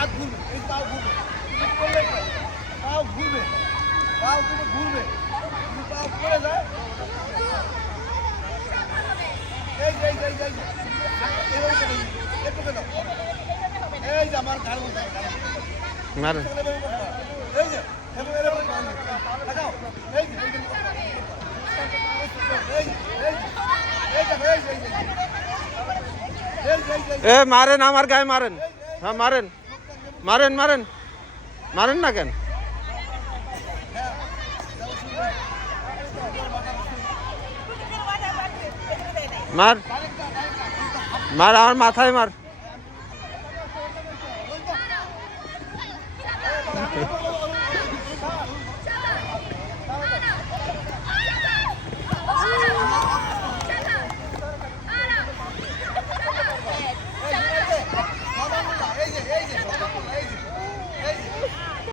হাত ঘুরবে এই পাও ঘুরবে ঠিক করলে পাও ঘুরবে পাও তুমি ঘুরবে তুমি পাও পড়ে যায় এই এই এই এই এই যে আমার ঘাড় ঘুরবে মার এই যে লাগাও এই যে এই এই এই এই এই এই এই মারেন আমার গায়ে মারেন হ্যাঁ মারেন মারেন মারেন। মারেন না কেন? মার। মার আমার মাথায় মার।